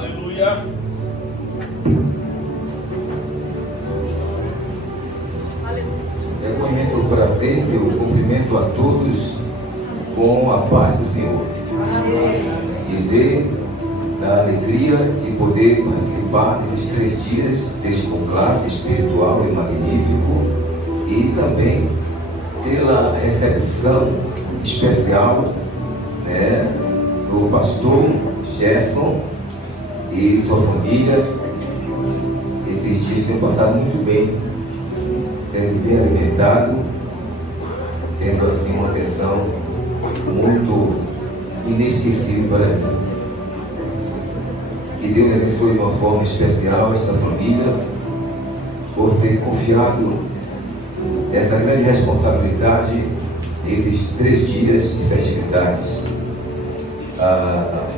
Aleluia. É com imenso prazer que eu cumprimento a todos com a paz do Senhor. Dizer da alegria de poder participar desses 3 dias deste conclave espiritual e magnífico, e também pela recepção especial, do pastor Gerson e sua família. Esses dias tenho passado muito bem, sendo bem alimentado, tendo assim uma atenção muito inesquecível para mim. Que Deus abençoe de uma forma especial esta família por ter confiado essa grande responsabilidade nesses 3 dias de festividades.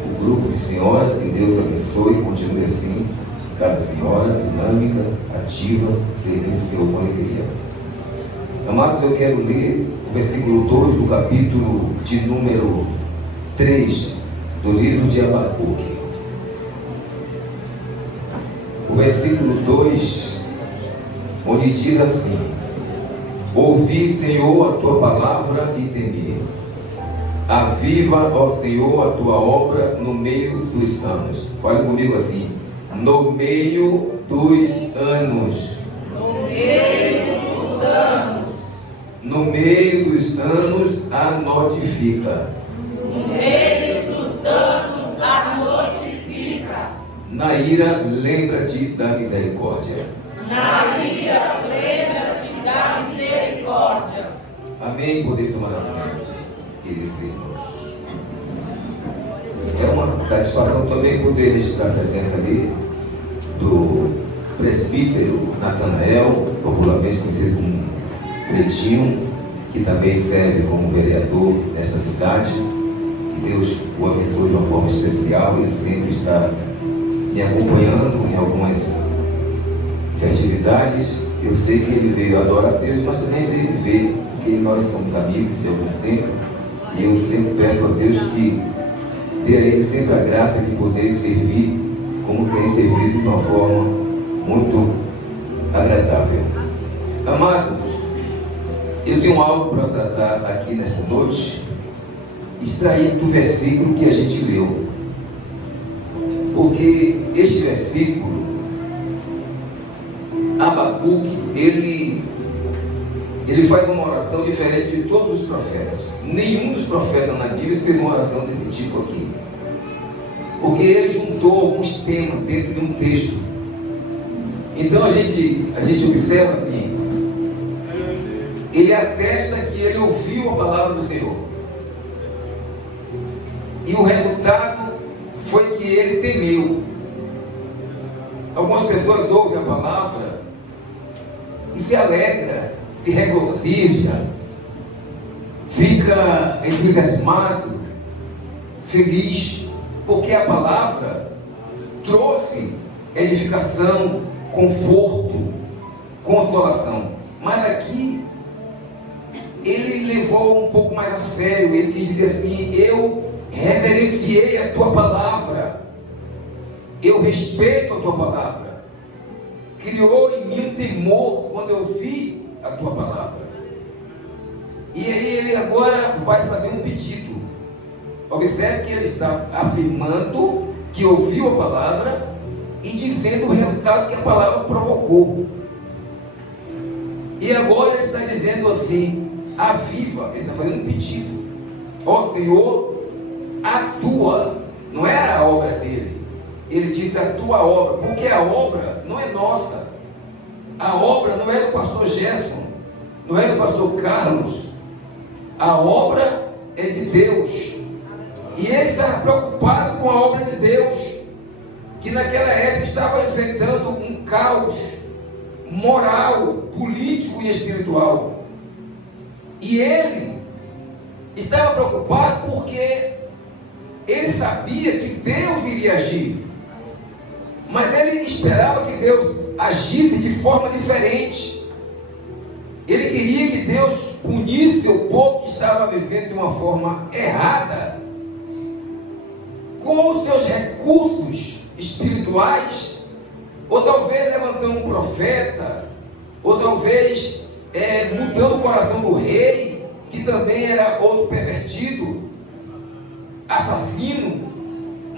O grupo de senhoras, que Deus abençoe, continue assim, cada senhora dinâmica, ativa, servindo o Senhor com alegria. Amados, eu quero ler o versículo 2 do capítulo de número 3 do livro de Abacuque. O versículo 2, onde diz assim: ouvi, Senhor, a tua palavra e temi. Aviva, ó Senhor, a tua obra no meio dos anos. Fale comigo assim: no meio dos anos. No meio dos anos. No meio dos anos a notifica. No meio dos anos a notifica. Na ira, lembra-te da misericórdia. Na ira, lembra-te da misericórdia. Amém. Poder tomar assento, queridos irmãos. É uma satisfação também poder registrar a presença ali do presbítero Natanael, popularmente conhecido como Pretinho, que também serve como vereador nessa cidade. Que Deus o abençoe de uma forma especial. Ele sempre está me acompanhando em algumas festividades. Eu sei que ele veio adorar a Deus, mas também veio ver, porque nós somos amigos de algum tempo, e eu sempre peço a Deus que dê a ele sempre a graça de poder servir como tem servido de uma forma muito agradável. Amados, eu tenho algo para tratar aqui nessa noite, extraído do versículo que a gente leu, porque este versículo, Abacuque, ele faz uma oração diferente de todos os profetas. Nenhum dos profetas na Bíblia fez uma oração desse tipo aqui, porque ele juntou alguns temas dentro de um texto. Então a gente observa assim, ele atesta que ele ouviu a palavra do Senhor, e o resultado foi que ele temeu. Algumas pessoas ouvem a palavra e se alegra, se regozija, fica entusiasmado, feliz, porque a palavra trouxe edificação, conforto, consolação. Mas aqui ele levou um pouco mais a sério. Ele quis dizer assim: eu reverenciei a tua palavra, eu respeito a tua palavra. Criou em mim um temor quando eu vi a tua palavra. E aí ele agora vai fazer um pedido. Observe que ele está afirmando que ouviu a palavra e dizendo o resultado que a palavra provocou. E agora ele está dizendo assim: aviva. Ele está fazendo um pedido. Ó Senhor, atua. Não era a obra dele. Ele disse a tua obra, porque a obra não é nossa. A obra não é do pastor Gerson, não é do pastor Carlos. A obra é de Deus. E ele estava preocupado com a obra de Deus, que naquela época estava enfrentando um caos moral, político e espiritual. E ele estava preocupado porque ele sabia que Deus iria agir, mas ele esperava que Deus agisse de forma diferente. Ele queria que Deus punisse o povo que estava vivendo de uma forma errada, com os seus recursos espirituais, ou talvez levantando um profeta, ou talvez mudando o coração do rei, que também era outro pervertido, assassino,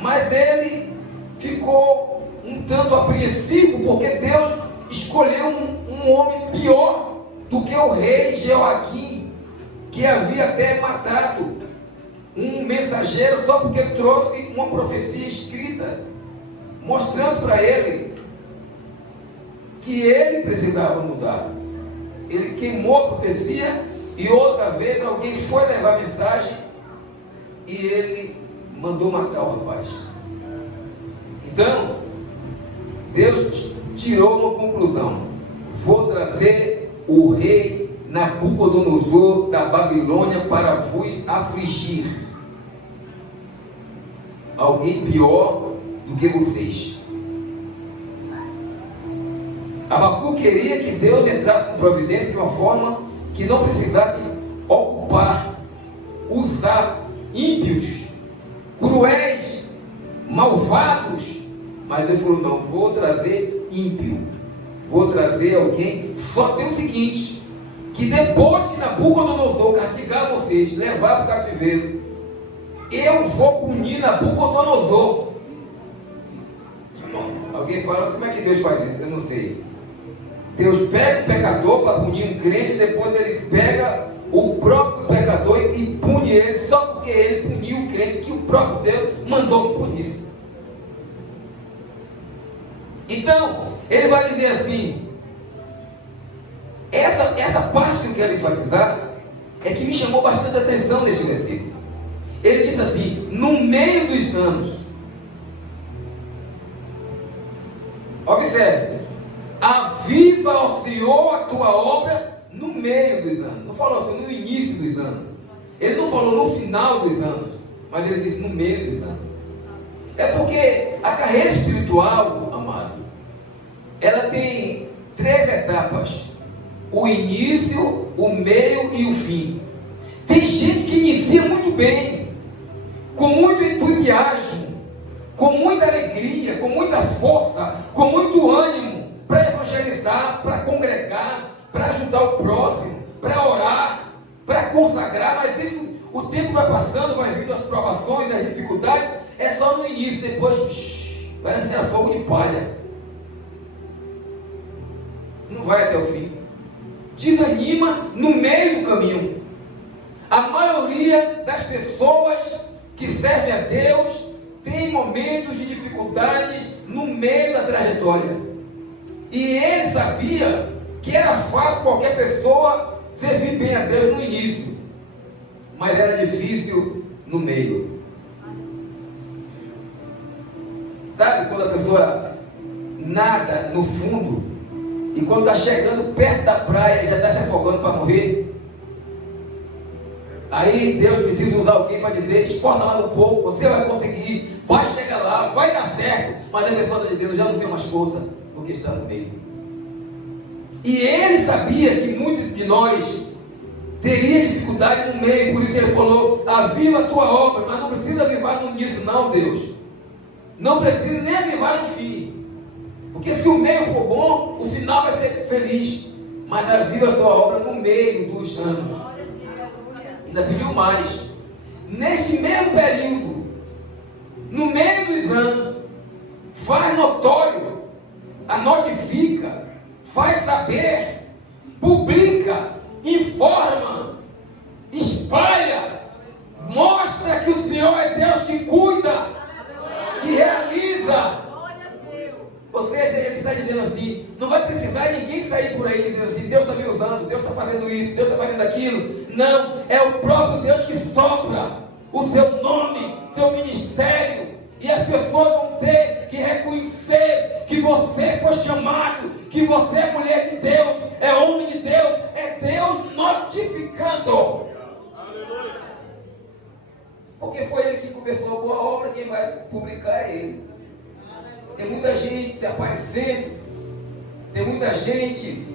mas ele ficou um tanto apreensivo, porque Deus escolheu um homem pior do que o rei Jeoaquim, que havia até matado um mensageiro só porque trouxe uma profecia escrita, mostrando para ele que ele precisava mudar. Ele queimou a profecia e outra vez alguém foi levar a mensagem e ele mandou matar o rapaz. Então, Deus tirou uma conclusão: vou trazer o rei Nabucodonosor da Babilônia para vos afligir. Alguém pior do que vocês. Abacuque queria que Deus entrasse com providência de uma forma que não precisasse ocupar, usar ímpios, cruéis, malvados. Mas ele falou: não, vou trazer ímpio, vou trazer alguém. Só tem o seguinte, que depois que Nabucodonosor castigar vocês, levar para o cativeiro, eu vou punir Nabucodonosor. Bom, alguém fala: como é que Deus faz isso? Eu não sei. Deus pega o pecador para punir um crente, depois ele pega o próprio pecador e pune ele, só porque ele puniu o crente que o próprio Deus mandou que punisse. Então, ele vai dizer assim, essa parte que eu quero enfatizar é que me chamou bastante atenção nesse versículo. Ele diz assim: no meio dos anos. Observe: aviva ao Senhor a tua obra no meio dos anos. Não falou assim no início dos anos. Ele não falou no final dos anos, mas ele disse no meio dos anos. É porque a carreira espiritual, amado, ela tem 3 etapas: o início, o meio e o fim. Tem gente que inicia muito bem, com muito entusiasmo, com muita alegria, com muita força, com muito ânimo, para evangelizar, para congregar, para ajudar o próximo, para orar, para consagrar, mas isso, o tempo vai passando, vai vindo as provações, as dificuldades, é só no início, depois vai ser a fogo de palha, não vai até o fim, desanima no meio do caminho. A maioria das pessoas que servem a Deus tem momentos de dificuldades no meio da trajetória, e ele sabia que era fácil qualquer pessoa servir bem a Deus no início, mas era difícil no meio. Sabe quando a pessoa nada no fundo e quando está chegando perto da praia já está se afogando para morrer? Aí Deus precisa usar alguém para dizer: esforça mais um pouco, você vai conseguir, vai chegar lá, vai dar certo. Mas a pessoa de Deus já não tem mais força porque está no meio. E ele sabia que muitos de nós teria dificuldade no meio, por isso ele falou: aviva a tua obra. Mas não precisa avivar no início não, Deus. Não precisa nem avivar no fim, porque se o meio for bom, o final vai ser feliz. Mas aviva a tua obra no meio dos anos. Ainda pediu mais. Nesse mesmo período, no meio dos anos, faz notório, a notifica, faz saber, publica, informa, espalha, mostra que o Senhor é Deus que cuida, que realiza. Ou seja, ele está dizendo assim: não vai precisar ninguém sair por aí dizendo assim: Deus está me usando, Deus está fazendo isso, Deus está fazendo aquilo. Não, é o próprio Deus que sopra o seu nome, seu ministério, e as pessoas vão ter que reconhecer que você foi chamado, que você é mulher de Deus, é homem de Deus, é Deus notificando. Porque foi ele que começou a boa obra, quem vai publicar é ele. Tem muita gente se aparecendo, tem muita gente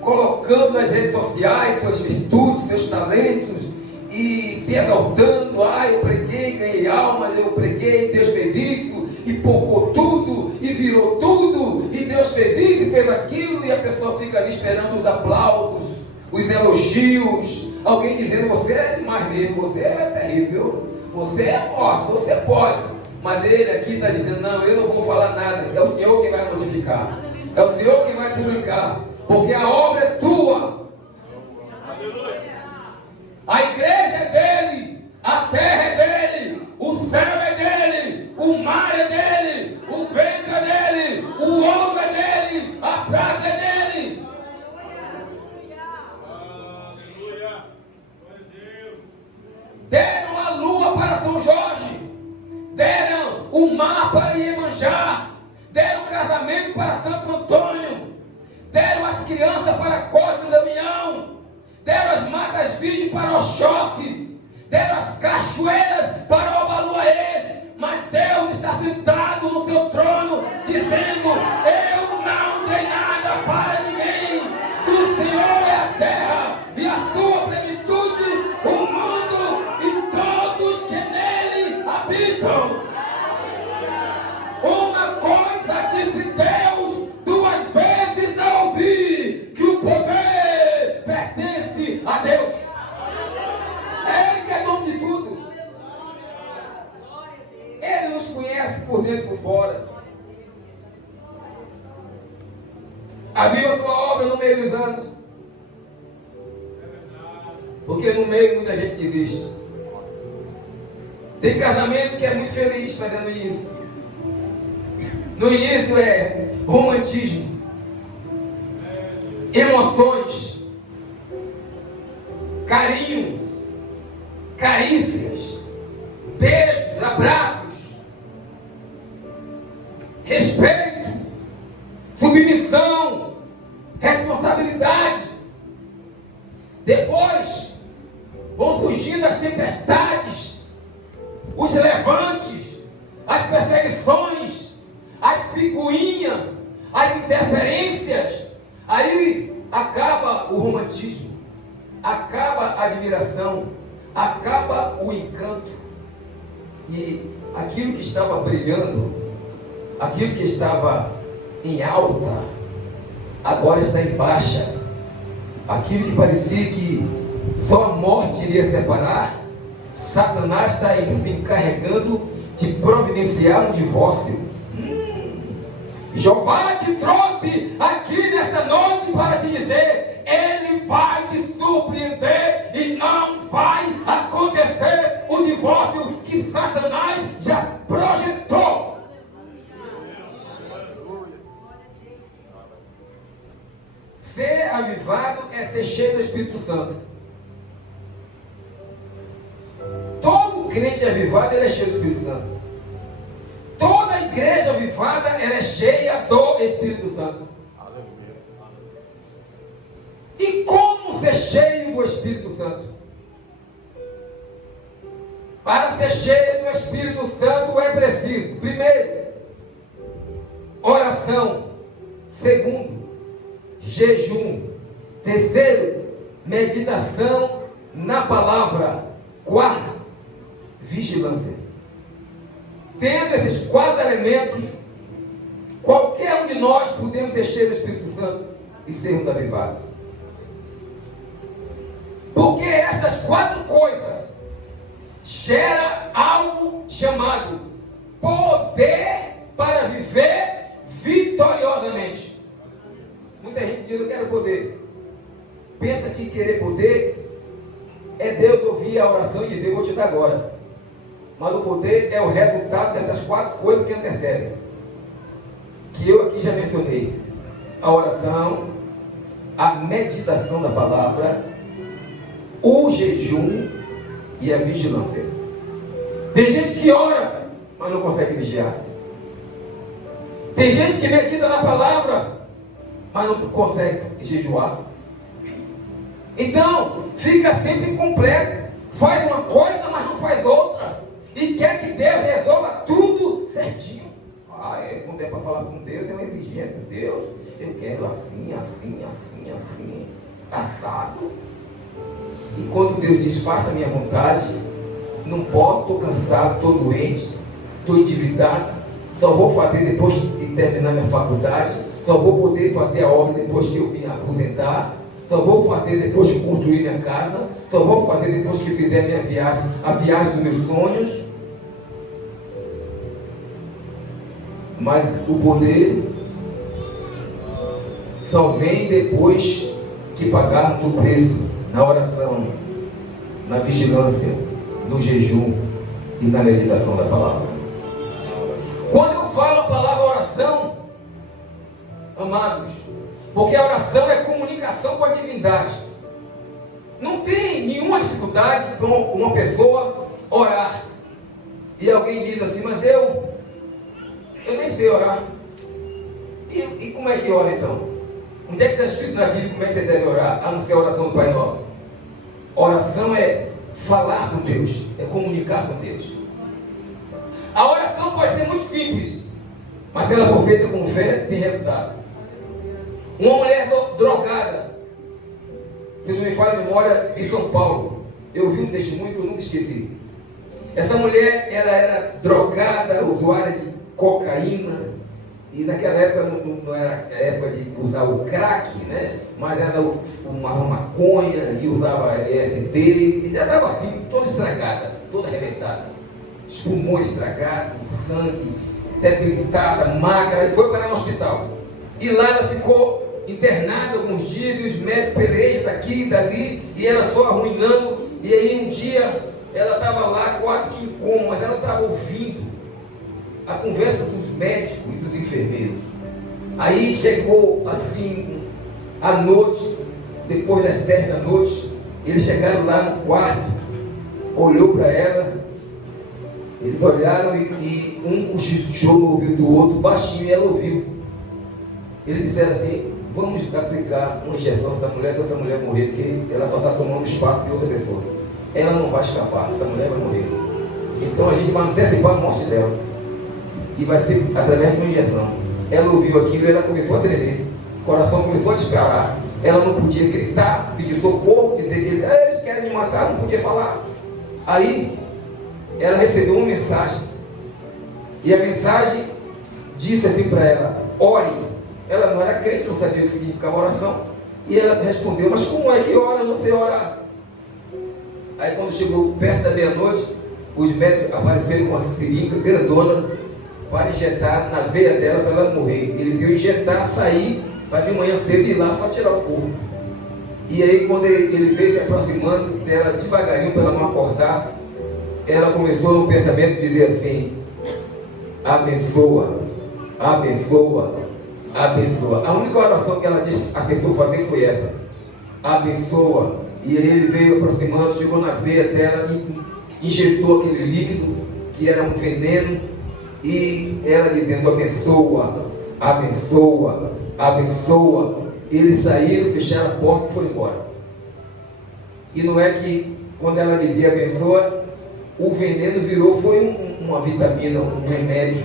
colocando nas redes sociais suas virtudes, seus talentos, e se exaltando: eu preguei, ganhei almas, eu preguei, Deus fez isso, e pocou tudo, e virou tudo, e Deus fez isso e fez aquilo, e a pessoa fica ali esperando os aplausos, os elogios, alguém dizendo: você é demais mesmo, você é terrível, você é forte, você pode. Mas ele aqui está dizendo: não, eu não vou falar nada, é o Senhor que vai notificar, é o Senhor que vai publicar, porque a obra é tua. A igreja é dele, a terra é dele, o céu é dele, o mar é dele, o vento é dele, o ouro é dele, a prata é dele. Deram a lua para São Jorge, deram o mar para Iemanjá, deram o casamento para Santo Antônio, deram as crianças para Cosme e Damião, deram as matas virgens para Oxóssi, deram as cachoeiras para Obaluaê, mas Deus está sentado no seu trono, dizendo: eu não dei nada para ninguém, do Senhor é a terra e a sua plenitude, o mundo e todos que nele habitam. Uma coisa disse Deus duas vezes ao ouvir: que o poder pertence a Deus. É Ele que é dono de tudo. Ele nos conhece por dentro e por fora. Aviva a tua obra no meio dos anos, porque no meio muita gente desiste. Tem casamento que é muito feliz fazendo isso. No início é romantismo, emoções, carinho, carícias, beijos, abraços, respeito, submissão, responsabilidade. Depois vão surgindo as tempestades, os levantes, as perseguições, as picuinhas, as interferências. Aí acaba o romantismo, acaba a admiração, acaba o encanto, e aquilo que estava brilhando, aquilo que estava em alta, agora está em baixa. Aquilo que parecia que só a morte iria separar, Satanás está se encarregando de providenciar um divórcio. Jeová te trouxe aqui nesta noite para te dizer: Ele vai te surpreender e não vai acontecer o divórcio que Satanás já projetou. Ser avivado é ser cheio do Espírito Santo. Todo crente avivado, ele é cheio do Espírito Santo. Toda igreja avivada, ela é cheia do Espírito Santo. E como ser cheio do Espírito Santo? Para ser cheio do Espírito Santo é preciso, primeiro, oração. Segundo, jejum. Terceiro, meditação na palavra. Quarto, vigilância. Tendo esses 4 elementos, qualquer um de nós podemos ser cheio do Espírito Santo e sermos avivados. Porque essas 4 coisas geram algo chamado poder para viver vitoriosamente. Muita gente diz: eu quero poder. Pensa que querer poder é Deus ouvir a oração e dizer: eu vou te dar agora. Mas o poder é o resultado dessas 4 coisas que antecedem, que eu aqui já mencionei: a oração, a meditação da palavra, o jejum e a vigilância. Tem gente que ora, mas não consegue vigiar. Tem gente que medita na palavra, mas não consegue jejuar. Então, fica sempre incompleto. Faz uma coisa, mas não faz outra. E quer que Deus resolva tudo certinho. Quando é para falar com Deus, é uma exigência. Deus, eu quero assim, assim, assim, assim, assado. E quando Deus diz: faça a minha vontade, não posso, estou cansado, estou doente, estou endividado, só vou fazer depois de terminar minha faculdade, só vou poder fazer a obra depois que eu me aposentar, só vou fazer depois que construir minha casa, só vou fazer depois que fizer minha viagem, a viagem dos meus sonhos. Mas o poder só vem depois que pagarmos o preço na oração, na vigilância, no jejum e na meditação da palavra. Quando eu falo a palavra oração, amados, porque a oração é comunicação com a divindade. Não tem nenhuma dificuldade para uma pessoa orar. E alguém diz assim, mas eu nem sei orar. E como é que ora então? Onde é que está escrito na Bíblia como é que você deve orar? A não ser a oração do Pai Nosso. Oração é falar com Deus, é comunicar com Deus. A oração pode ser muito simples, mas se ela for feita com fé, tem resultado. Uma mulher drogada, se não me falha a memória, em São Paulo, eu vi um testemunho que eu nunca esqueci. Essa mulher, ela era drogada, usuária de cocaína, e naquela época não era a época de usar o crack, né? Mas era uma maconha e usava LSD, e já estava assim, toda estragada, toda arrebentada, os pulmões estragados, sangue, debilitada, magra, e foi para o hospital. E lá ela ficou internada alguns dias, e os médicos pelejam daqui e dali, e ela só arruinando. E aí um dia ela estava lá quase que em coma, mas ela estava ouvindo a conversa dos médicos e dos enfermeiros. Aí chegou assim a noite, depois das 10 da noite, eles chegaram lá no quarto, olhou para ela, eles olharam e um cochichou no ouvido do outro, baixinho, e ela ouviu. Eles disseram assim, vamos aplicar uma injeção nessa mulher, para essa mulher morrer, porque ela só está tomando espaço de outra pessoa. Ela não vai escapar, essa mulher vai morrer. Então a gente vai antecipar a morte dela. E vai ser através de uma injeção. Ela ouviu aquilo e ela começou a tremer. O coração começou a disparar. Ela não podia gritar, pedir socorro, dizer que eles querem me matar, não podia falar. Aí ela recebeu uma mensagem. E a mensagem disse assim para ela, ore. Ela não era crente, não sabia o que significava oração. E ela respondeu, mas como é que ora? Eu não sei orar. Aí quando chegou perto da meia-noite, os médicos apareceram com uma seringa grandona para injetar na veia dela para ela morrer. Eles iam injetar, sair, para de manhã cedo ir lá só tirar o corpo. E aí quando ele veio se aproximando dela devagarinho para ela não acordar, ela começou no pensamento de dizer assim, abençoa, abençoa, abençoa. A única oração que ela aceitou fazer foi essa, abençoa. E aí ele veio aproximando, chegou na veia dela e injetou aquele líquido que era um veneno. E ela dizendo, abençoa, abençoa, abençoa. Eles saíram, fecharam a porta e foram embora. E não é que quando ela dizia abençoa, o veneno virou, foi uma vitamina, um remédio.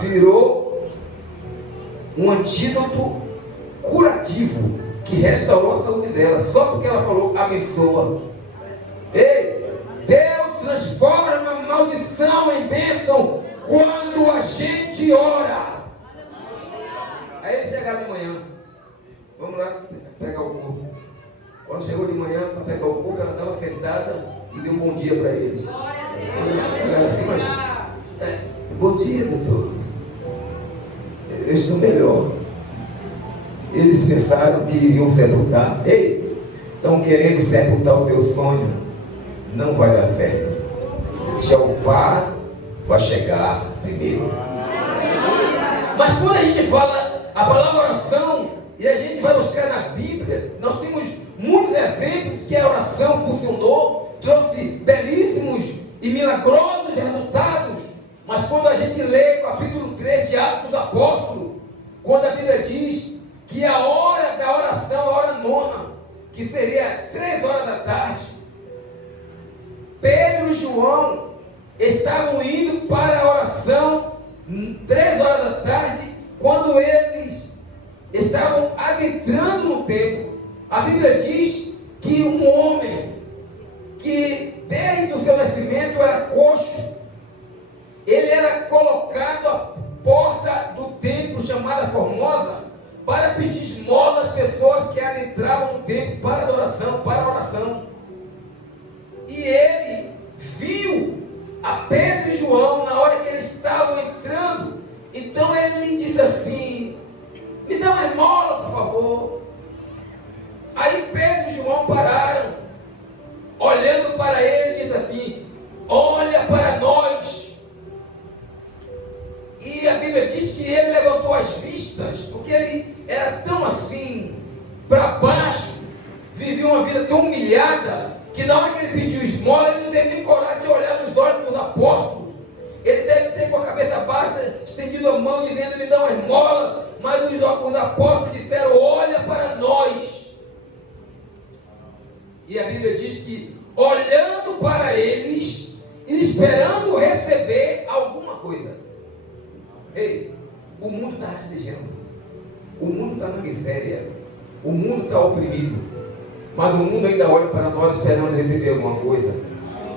Virou um antídoto curativo que restaurou a saúde dela, só porque ela falou abençoa. Ei, Deus transforma uma maldição em bênção quando a gente ora. Aí eles chegaram de manhã, vamos lá pegar o corpo. Quando chegou de manhã para pegar o corpo, ela estava sentada e deu um bom dia para eles. Assim, mas, bom dia, doutor. Eu estou melhor. Eles pensaram que iriam sepultar. Ei, estão querendo sepultar o teu sonho? Não vai dar certo. Jeová vai chegar primeiro. Mas quando a gente fala a palavra oração e a gente vai buscar na Bíblia, nós temos muitos exemplos de que a oração funcionou, trouxe belíssimos e milagrosos resultados. Mas quando a gente lê o capítulo 3 de Atos do Apóstolo, quando a Bíblia diz que a hora da oração, a hora nona, que seria 3 horas da tarde, Pedro e João estavam indo para a oração 3 horas da tarde, quando eles estavam adentrando no templo. A Bíblia diz que um homem que desde o seu nascimento era coxo, ele era colocado Formosa para pedir esmola às pessoas que adentravam no templo para adoração, para oração. E ele viu a Pedro e João na hora que eles estavam entrando. Então ele lhe disse assim: me dá uma esmola, por favor. Aí Pedro e João pararam, olhando para ele, e disse assim: olha para nós. E a Bíblia diz que ele levantou as vistas, porque ele era tão assim, para baixo, vivia uma vida tão humilhada, que na hora que ele pediu esmola, ele não teve nem coragem de olhar nos olhos dos apóstolos. Ele deve ter com a cabeça baixa, estendido a mão, dizendo: me dá uma esmola. Mas os apóstolos disseram: olha para nós. E a Bíblia diz que, olhando para eles, esperando receber alguma coisa. Ei, o mundo está rastejando, o mundo está na miséria, o mundo está oprimido, mas o mundo ainda olha para nós esperando receber alguma coisa.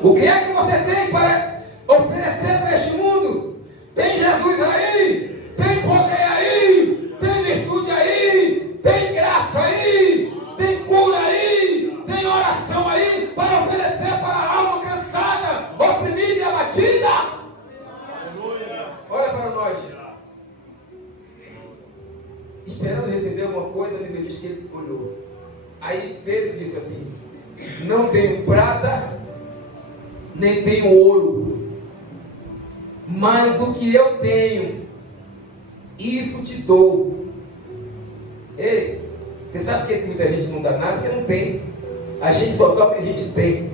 O que é que você tem para oferecer para este mundo? Tem Jesus aí, tem poder aí, tem virtude aí, tem graça aí, tem cura aí, tem oração aí para oferecer para a alma cansada, oprimida e abatida? Olha para nós, esperando receber alguma coisa. A Bíblia diz que ele olhou. Aí Pedro disse assim: não tenho prata, nem tenho ouro, mas o que eu tenho, isso te dou. Ei, você sabe por que muita gente não dá nada? Porque não tem. A gente só dá o que a gente tem.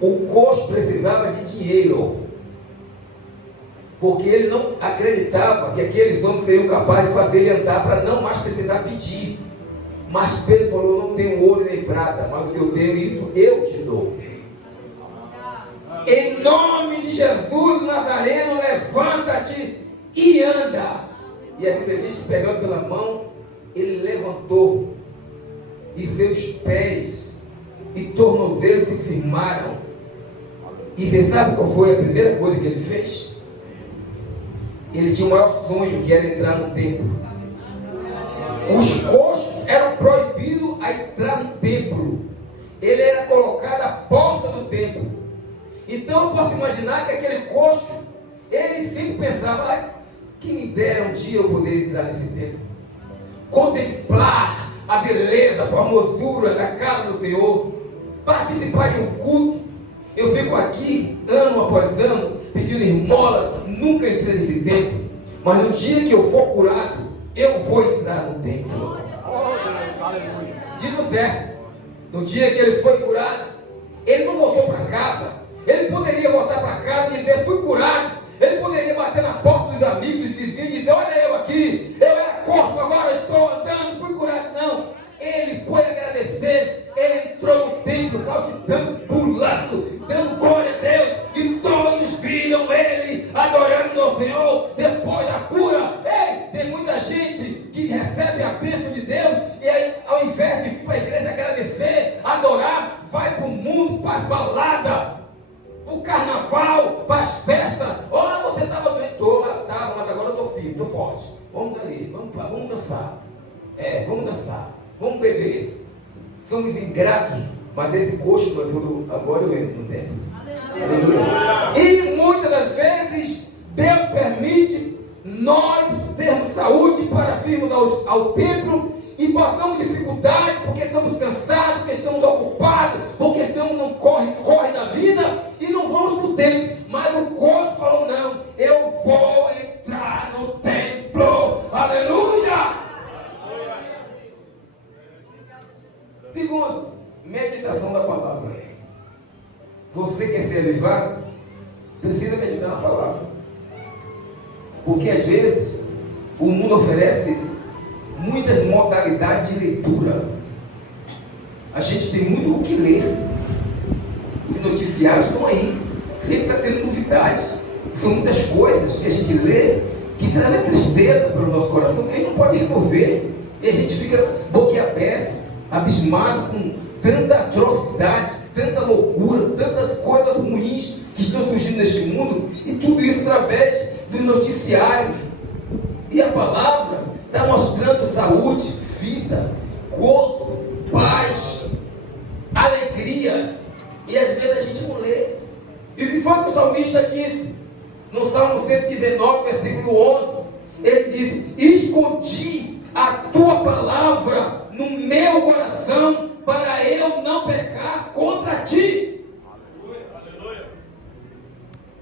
O coxo precisava de dinheiro, porque ele não acreditava que aqueles homens seriam capazes de fazer ele andar para não mais precisar pedir. Mas Pedro falou: não tenho ouro nem prata, mas o que eu tenho, isso eu te dou. Em nome de Jesus Nazareno, levanta-te e anda. E a Bíblia diz que, pegando pela mão, ele levantou, e seus pés e tornozelos se firmaram. E você sabe qual foi a primeira coisa que ele fez? Ele tinha o maior sonho, que era entrar no templo. Os coxos eram proibidos a entrar no templo. Ele era colocado à porta do templo. Então eu posso imaginar que aquele coxo, ele sempre pensava: que me dera um dia eu poder entrar nesse templo, contemplar a beleza, a formosura da casa do Senhor, participar de um culto. Eu fico aqui ano após ano pedindo esmola, nunca entrei nesse templo, mas no dia que eu for curado, eu vou entrar no templo. Digo certo. No dia que ele foi curado, ele não voltou para casa. Ele poderia voltar para casa e dizer: fui curado. Ele poderia bater na porta dos amigos, dos vizinhos, e dizer: olha eu aqui, eu era coxo, agora estou andando, fui curado. Não, ele foi agradecer. Ele entrou no templo, saltitando, pulando, dando glória a Deus, e todos viram ele adorando ao Senhor depois da cura. Ei, tem muita gente que recebe a bênção de Deus, e aí, ao invés de ir para a igreja agradecer, adorar, vai para o mundo, para as baladas, para o carnaval, para as festas. Olha, você estava doente, estava, mas agora eu estou firme, estou forte. Vamos ali, vamos dançar. Vamos dançar, vamos beber. Somos ingratos, mas esse coxo me ajudou. Agora eu entro no templo. E muitas das vezes Deus permite nós termos saúde para irmos ao templo e passamos dificuldade porque estamos cansados, porque estamos ocupados, porque estamos não corre da vida e não vamos para o templo. Mas o coxo falou: não, eu vou entrar no templo. Aleluia! Segundo, meditação da palavra. Você quer ser avivado? Precisa meditar na palavra. Porque às vezes o mundo oferece muitas modalidades de leitura. A gente tem muito o que ler. Os noticiários estão aí, sempre está tendo novidades. São muitas coisas que a gente lê que trazem tristeza para o nosso coração, que a gente não pode resolver. E a gente fica boquiaberto, abismado com tanta atrocidade, tanta loucura, tantas coisas ruins que estão surgindo neste mundo, e tudo isso através dos noticiários. E a palavra está mostrando saúde, vida, corpo, paz, alegria. E às vezes a gente não lê. E o que foi que o salmista disse? No Salmo 119, versículo 11, ele diz: escondi a tua palavra no meu coração para eu não pecar contra ti. Aleluia.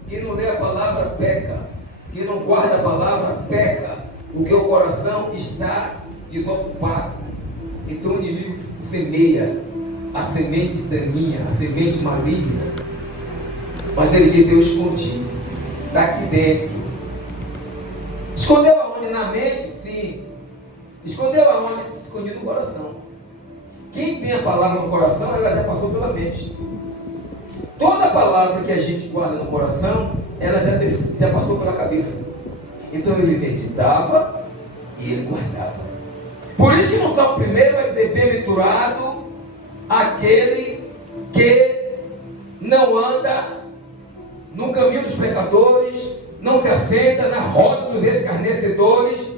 Quem não lê a palavra peca. Quem não guarda a palavra peca, porque o coração está desocupado. Então o inimigo semeia a semente daninha, a semente maligna. Mas ele diz: eu escondi, está aqui dentro. Escondeu aonde? Na mente? Sim. Escondeu aonde? Escondido no coração. Quem tem a palavra no coração, ela já passou pela mente. Toda palavra que a gente guarda no coração, ela já passou pela cabeça. Então ele meditava e ele guardava. Por isso que no Salmo 1 vai dizer: bem-aventurado aquele que não anda no caminho dos pecadores, não se assenta na roda dos escarnecedores,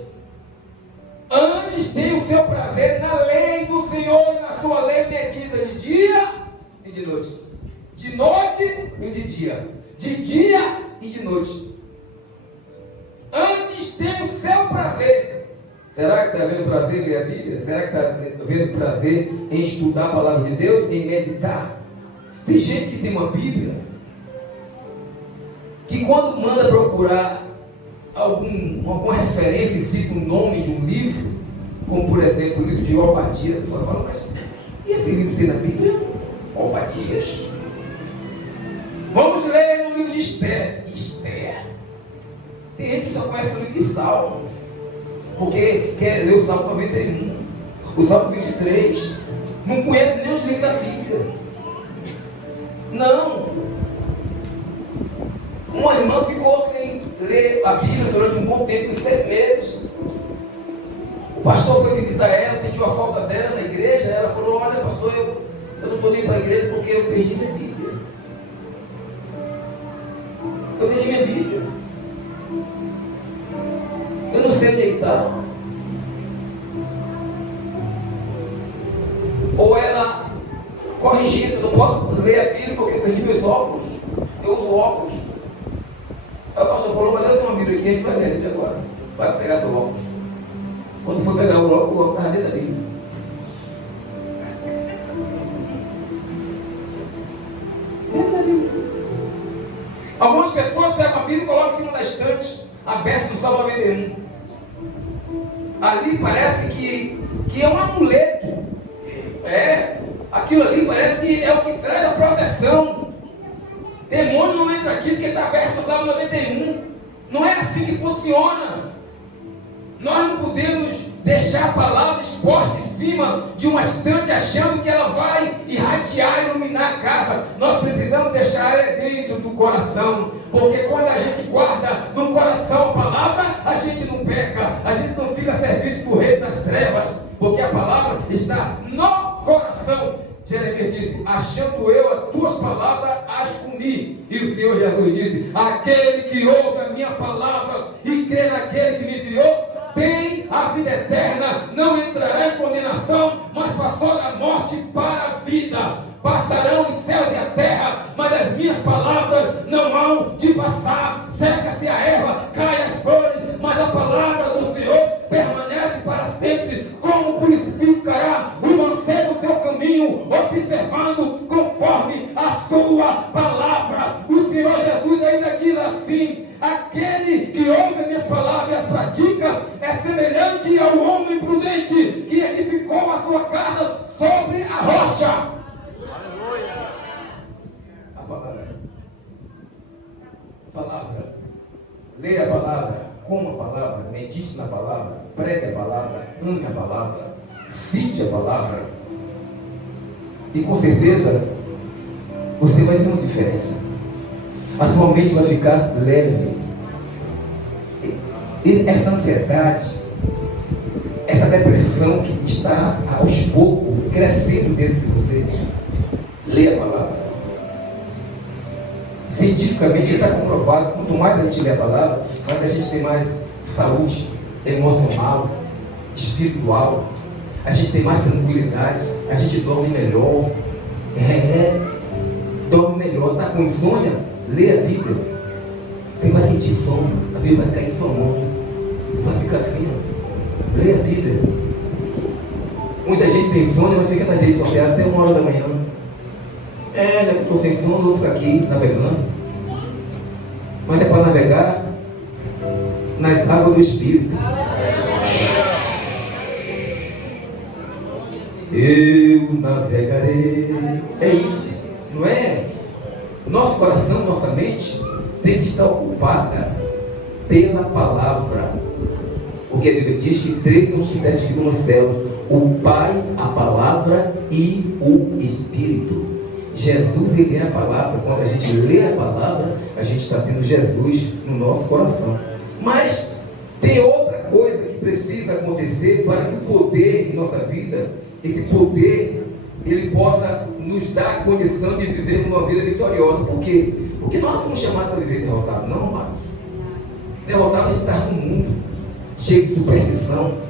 antes tem o seu prazer na lei do Senhor, e na sua lei medita de dia e de noite, de noite e de dia e de noite. Antes tem o seu prazer. Será que está vendo prazer em ler a Bíblia? Será que está vendo prazer em estudar a palavra de Deus, em meditar? Tem gente que tem uma Bíblia que quando manda procurar alguma referência e cita o nome de um livro, como por exemplo o livro de Obadias, a pessoa fala: mas e esse livro tem na Bíblia? Obadias. Vamos ler no livro de Esther. Tem gente que só conhece o livro de Salmos, porque quer ler o Salmo 91, o Salmo 23, não conhece nem os livros da Bíblia. Não. Uma irmã ficou sem ler a Bíblia durante um bom tempo, uns 6 meses. O pastor foi visitar ela, sentiu a falta dela na igreja. Ela falou: olha, pastor, eu não estou indo para a igreja porque eu perdi minha Bíblia. Eu perdi minha Bíblia. Eu não sei onde está. Ou ela corrigindo: não posso ler a Bíblia porque eu perdi meus óculos. Eu uso óculos. Aí o pastor falou: mas eu tenho uma Bíblia aqui, a gente vai ler a Bíblia agora. Vai pegar seu óculos. Quando for pegar o óculos estava dentro da Bíblia. Dentro da Bíblia. Algumas pessoas pegam a Bíblia e colocam em cima da estante, aberto no Salmo 91. Ali parece que é um amuleto. Aquilo ali parece que é o que traz a proteção. Demônio não entra aqui porque está aberto no Salmo 91. Não é assim que funciona. Nós não podemos deixar a palavra exposta em cima de uma estante achando que ela vai irradiar e iluminar a casa. Nós precisamos deixar ela dentro do coração, porque quando a gente guarda no coração a palavra, a gente não peca, a gente não fica servido por rei das trevas, porque a palavra está no coração. Jeremias disse: achando eu as tuas palavras, as comi. E o Senhor Jesus disse: aquele que ouve a minha palavra e crê naquele que me enviou, tem a vida eterna, não entrará em condenação, mas passou da morte para a vida. Passarão os céus e a terra, mas as minhas palavras não hão de passar. Seca-se a erva, cai as flores, mas a palavra do Senhor permanece para sempre. Como purificará o mancebo seu caminho, observando conforme a sua palavra. O Senhor Jesus ainda diz assim: aquele que ouve as minhas palavras e as pratica é semelhante ao homem prudente que edificou a sua casa sobre a rocha. Aleluia. A palavra. Leia a palavra, coma a palavra, medite na palavra, pregue a palavra, ame a palavra, cite a palavra. E com certeza você vai ver uma diferença. A sua mente vai ficar leve. E essa ansiedade, essa depressão que está aos poucos crescendo dentro de você, leia a palavra. Cientificamente está comprovado: quanto mais a gente lê a palavra, mais a gente tem mais saúde, emocional, espiritual. A gente tem mais tranquilidade, a gente dorme melhor. Dorme melhor. Está com insônia? Lê a Bíblia. Você vai sentir sono, a Bíblia vai cair em sua mão. Vai ficar assim, ó. Lê a Bíblia. Muita gente tem insônia, mas fica nas redes sociais até 1h da manhã. Já que eu estou sem sono, vou ficar aqui navegando. Mas é para navegar nas águas do Espírito. Eu navegarei. É isso, não é? Nosso coração, nossa mente tem que estar ocupada pela palavra. Porque a Bíblia diz que 3 são os que testificam nos céus: o Pai, a palavra e o Espírito. Jesus, ele é a palavra. Quando a gente lê a palavra, a gente está tendo Jesus no nosso coração. Mas tem outra coisa que precisa acontecer para que o poder em nossa vida, esse poder, ele possa nos dar a condição de viver uma vida vitoriosa. Por quê? Porque nós não fomos chamados para viver derrotados, não, amados. Derrotado a gente está no mundo, cheio de superstição.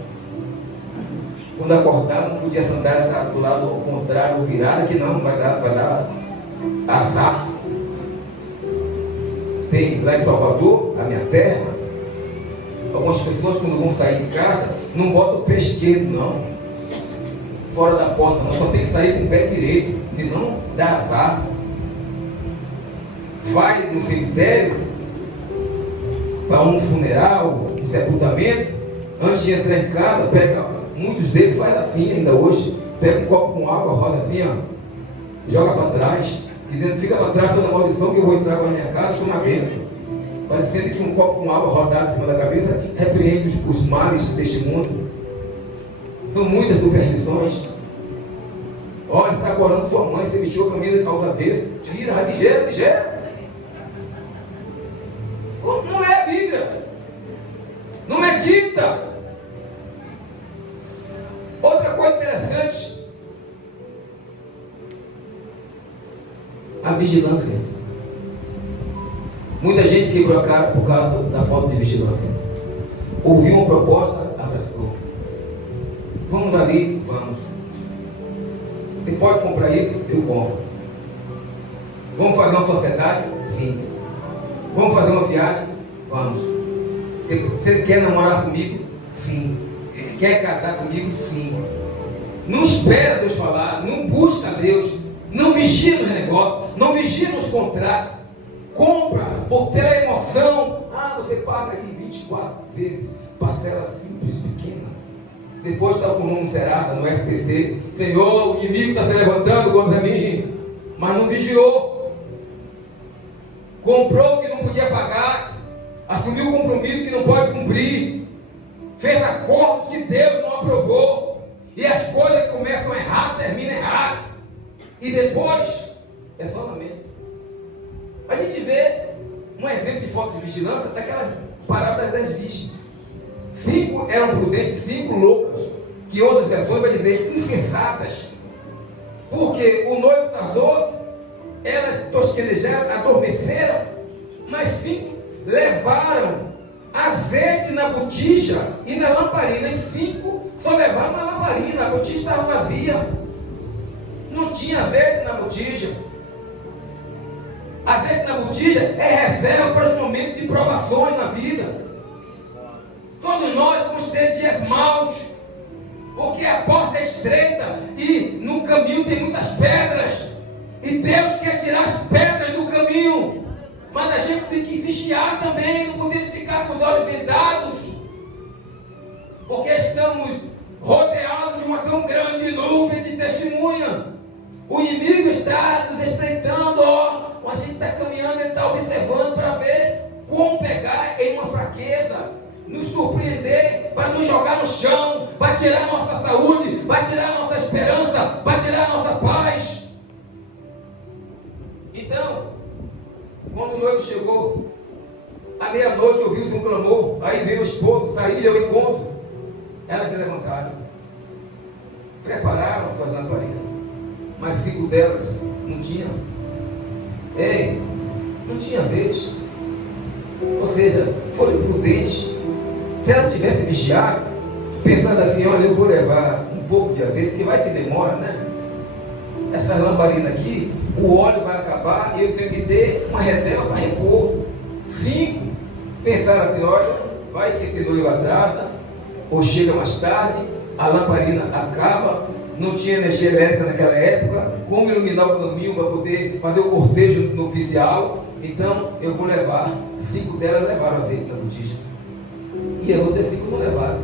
Quando acordar, não podia andar do lado ao contrário, virada, que não, vai dar azar. Tem lá em Salvador, a minha terra, algumas pessoas, quando vão sair de casa, não botam o pé esquerdo, não, fora da porta, não, só tem que sair com o pé direito, senão dá azar. Vai no cemitério, para um funeral, um sepultamento, antes de entrar em casa, muitos deles fazem assim ainda hoje, pega um copo com água, roda assim, ó, joga para trás, dizendo: fica para trás toda a maldição que eu vou entrar com a minha casa com uma bênção. Parecendo que um copo com água rodado em cima da cabeça repreende os males deste mundo. São muitas superstições. Olha, está corando sua mãe, você vestiu a camisa ao avesso, tira, ligeiro. Não lê a Bíblia, não medita. Outra coisa interessante, a vigilância. Muita gente quebrou a cara por causa da falta de vigilância. Ouviu uma proposta, abraçou. Vamos ali, vamos. Você pode comprar isso? Eu compro. Vamos fazer uma sociedade? Sim. Vamos fazer uma viagem? Vamos. Você quer namorar comigo? Sim. Quer casar comigo? Sim. Não espera Deus falar, não busca Deus, não vigia nos negócios, não vigia nos contratos. Compra pela emoção. Você paga aí 24 vezes, parcelas simples, pequenas. Depois está com o nome Serasa no SPC. Senhor, o inimigo está se levantando contra mim, mas não vigiou. Comprou o que não podia pagar, assumiu o compromisso que não pode cumprir, fez acordos que Deus não aprovou, e as coisas começam errado, terminam errado, e depois é só lamento. A gente vê um exemplo de falta de vigilância daquelas parábolas das virgens. 5 eram prudentes, 5 loucas, que outras versões vai dizer insensatas, porque o noivo tardou, elas tosquenejaram, adormeceram, mas 5 levaram azeite na botija e na lamparina, e 5 só levaram na lamparina, a botija estava vazia, não tinha azeite na botija. Azeite na botija é reserva para os momentos de provações na vida. Todos nós vamos ter dias maus, porque a porta é estreita e no caminho tem muitas pedras, e Deus quer tirar as pedras do caminho, mas a gente tem que vigiar também, não podemos ficar com os olhos vendados, porque estamos rodeados de uma tão grande nuvem de testemunha. O inimigo está nos espreitando, a gente está caminhando, ele está observando para ver como pegar em uma fraqueza, nos surpreender, para nos jogar no chão, para tirar a nossa saúde, para tirar a nossa esperança, para tirar a nossa paz. Então, quando o noivo chegou, à meia-noite ouviu-se um clamor, aí veio o esposo, saíram ao encontro. Elas se levantaram, prepararam suas lamparinas, mas 5 delas não tinham. Não tinha azeite. Ou seja, foram prudentes, Se ela tivesse vigiado, pensando assim, olha, eu vou levar um pouco de azeite, porque vai que demora, né? Essa lamparina aqui, o óleo vai acabar e eu tenho que ter uma reserva para repor. 5 pensaram assim, olha, vai que esse noivo atrasa, ou chega mais tarde, a lamparina acaba, não tinha energia elétrica naquela época, como iluminar o caminho para poder fazer o cortejo no oficial, então eu vou levar. 5 delas levaram azeite na botija, e as outras 5 não levaram.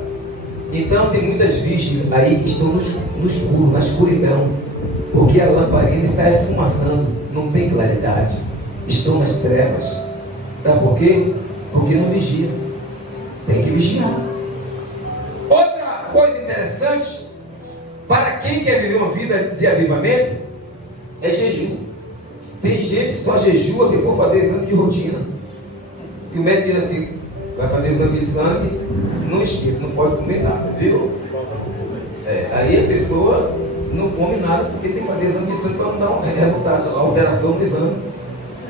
Então tem muitas virgens aí que estão no escuro, na escuridão, porque a lamparina está esfumaçando, não tem claridade, estão nas trevas. Sabe por quê? Porque não vigia. Tem que vigiar. Outra coisa interessante, para quem quer viver uma vida de avivamento, é jejum. Tem gente que só jejua se for fazer exame de rotina. E o médico diz assim, vai fazer exame de sangue, não esqueça, não pode comer nada, viu? Aí a pessoa não come nada, porque tem que fazer exame de sangue para não dar um resultado, alteração do exame.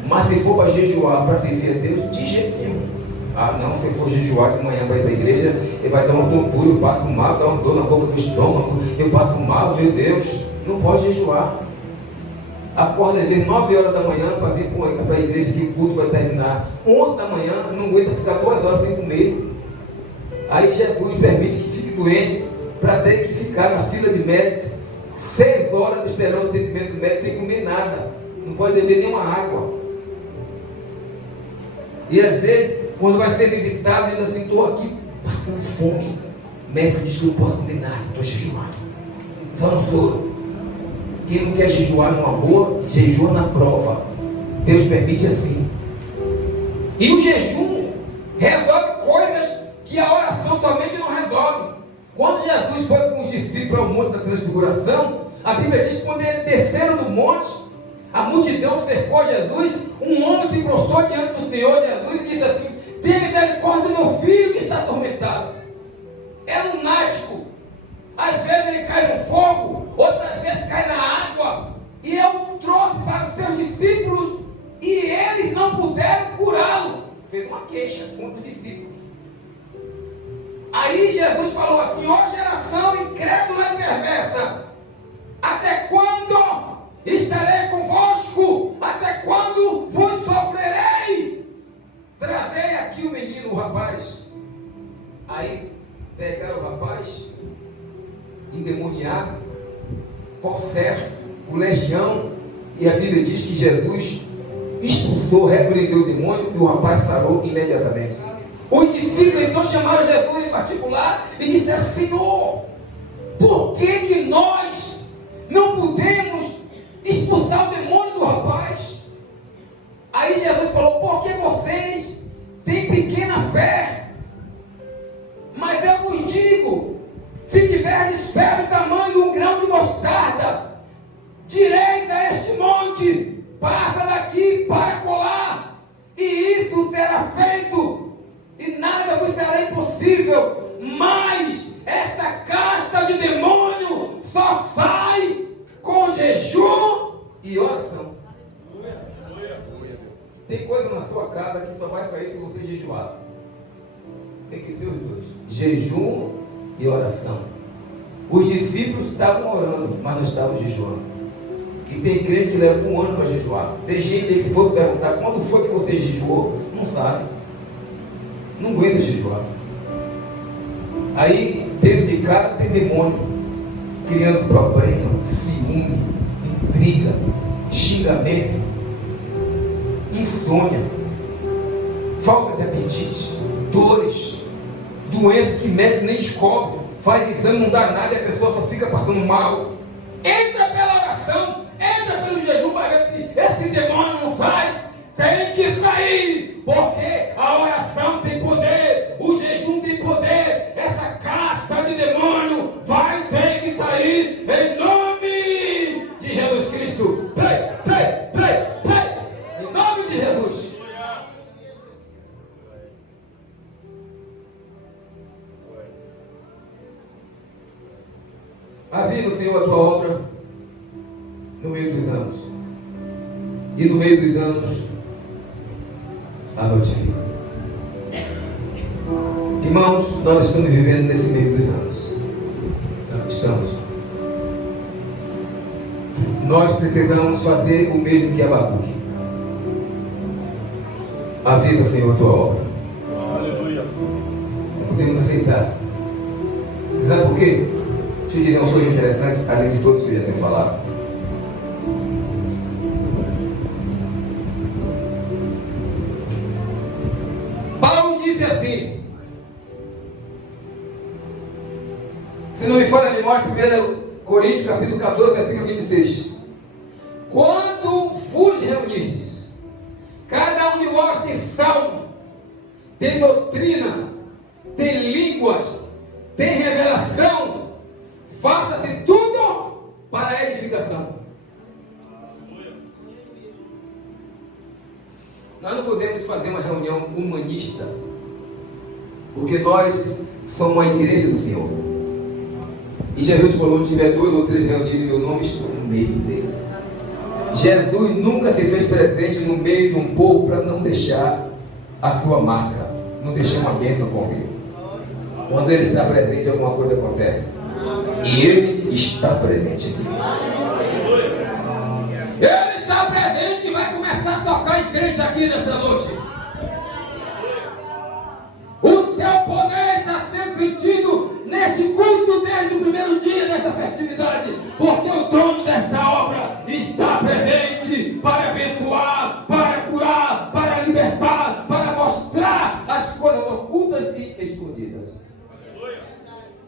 Mas se for para jejuar, para servir a Deus, de jeito nenhum. Ah não, se for jejuar de manhã vai para a igreja, ele vai dar uma tontura, eu passo mal, dá uma dor na boca do estômago, eu passo mal, meu Deus, não pode jejuar. Acorda às vezes 9 horas da manhã para vir para a igreja que o culto vai terminar 11 da manhã, não aguenta ficar 2 horas sem comer. Aí Jesus permite que fique doente para ter que ficar na fila de médico 6 horas esperando o atendimento do médico sem comer nada, não pode beber nenhuma água. E às vezes, quando vai ser visitado, ele diz assim, estou aqui passando fome. O médico diz que eu não posso comer nada, estou jejuando. Então, doutor, quem não quer jejuar numa boa, jejua na prova. Deus permite assim. E o jejum resolve coisas que a oração somente não resolve. Quando Jesus foi com os discípulos ao Monte da Transfiguração, a Bíblia diz que quando eles desceram do monte, a multidão cercou Jesus, um homem se prostrou diante do Senhor Jesus e disse assim, tenha misericórdia do meu filho que está atormentado. É lunático. Às vezes ele cai no fogo, outras vezes cai na água. E eu trouxe para os seus discípulos e eles não puderam curá-lo. Fez uma queixa contra os discípulos. Aí Jesus falou assim, ó geração incrédula e perversa, até quando estarei convosco? Até quando vos sofrerei? Trazei aqui o menino, o rapaz. Aí pegaram o rapaz, endemoniado, possesso, o legião, e a Bíblia diz que Jesus expulsou, repreendeu o demônio e o rapaz sarou imediatamente. Os discípulos então chamaram Jesus em particular e disseram, Senhor, por que nós não podemos expulsar o demônio do rapaz? Aí Jesus falou, porque vocês têm pequena fé. Mas eu vos digo, se tiverdes fé do tamanho de um grão de mostarda, direis a este monte, passa daqui para colar, e isso será feito, e nada vos será impossível. Mas esta casta de demônio só sai com jejum e oração. Tem coisa na sua casa que só vai sair se você jejuar. Tem que ser os dois, jejum e oração. Os discípulos estavam orando, mas não estavam jejuando. E tem crentes que levam 1 ano para jejuar. Tem gente aí que for perguntar quando foi que você jejuou, não sabe, não aguenta jejuar. Aí dentro de casa tem demônio criando problema, ciúme, intriga, xingamento, insônia, falta de apetite, dores, doenças que médico nem descobre, faz exame, não dá nada e a pessoa só fica passando mal. Entra pela oração, entra pelo jejum para ver se esse demônio não sai. Tem que sair, porque a oração tem poder, o jejum tem poder. Essa casta de demônio vai ter que sair em nome de Jesus Cristo. Em nome de Jesus. Aviva, Senhor, a tua obra no meio dos anos. E no meio dos anos, a notifica. Irmãos, nós estamos vivendo nesse meio dos anos. Estamos. Nós precisamos fazer o mesmo que Abacuque. Aviva, Senhor, a tua obra. Aleluia. Não podemos aceitar. Você sabe por quê? Deixa eu dizer uma coisa interessante, além de todos que eu já tenho falado. Paulo disse assim, se não me falha a memória, 1 Coríntios capítulo 14, versículo 26. Quando vos reunistes, cada um de vós tem salmo, tem doutrina, tem línguas, tem revelação, faça-se tudo para a edificação. Nós não podemos fazer uma reunião humanista, porque nós somos uma igreja do Senhor. E Jesus falou: se tiver 2 ou 3 reunidos em meu nome, estou no meio deles. Jesus nunca se fez presente no meio de um povo para não deixar a sua marca, não deixar uma bênção com ele. Quando ele está presente, alguma coisa acontece. E ele está presente aqui. Ele está presente e vai começar a tocar em crente aqui nessa noite. O seu poder está sendo sentido nesse culto desde o primeiro dia dessa festividade. Porque